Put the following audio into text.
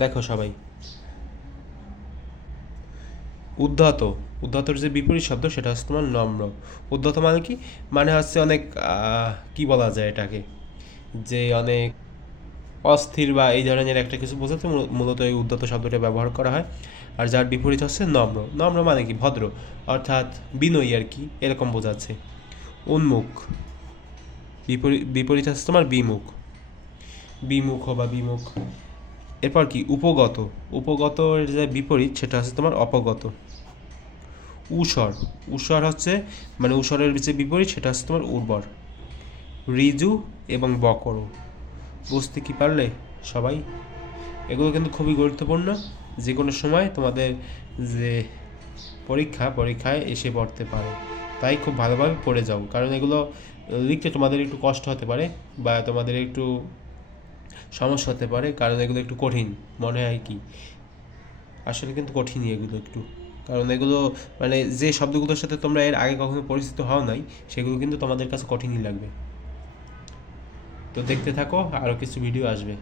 দেখো সবাই, উদ্ধত, উদ্ধতর যে বিপরীত শব্দ সেটা হচ্ছে তোমার নম্র। উদ্ধত মানে কি? মানে হচ্ছে অনেক কি বলা যায় এটাকে, যে অনেক অস্থির বা এই ধরনের একটা কিছু বোঝাতে মূলত এই উদ্ধত শব্দটা ব্যবহার করা হয়। আর যার বিপরীত হচ্ছে নম্র। নম্র মানে কি? ভদ্র, অর্থাৎ বিনয়ী আর কি, এরকম বোঝাচ্ছে। উন্মুখ, বিপরীত বিপরীত হচ্ছে তোমার বিমুখ, বিমুখ বা বিমুখ। এরপর কি? উপগত, উপগতর যে বিপরীত সেটা হচ্ছে তোমার অপগত। ঊষর, ঊষর হচ্ছে মানে ঊষরের যে বিপরীত সেটা হচ্ছে তোমার উর্বর। ঋজু এবং বকর, বুঝতে কি পারলে সবাই? এগুলো কিন্তু খুবই গুরুত্বপূর্ণ, যে কোনো সময় তোমাদের যে পরীক্ষায় এসে পড়তে পারে। তাই খুব ভালোভাবে পড়ে যাও, কারণ এগুলো লিখতে তোমাদের একটু কষ্ট হতে পারে বা তোমাদের একটু সমস্যা হতে পারে, কারণ এগুলো একটু কঠিন মনে হয় কি, আসলে কিন্তু কঠিনই এগুলো একটু। কারণ এগুলো মানে যে শব্দগুলোর সাথে তোমরা এর আগে কখনো পরিচিত হও নাই, সেগুলো কিন্তু তোমাদের কাছে কঠিনই লাগবে। তো দেখতে থাকো, আরও কিছু ভিডিও আসবে।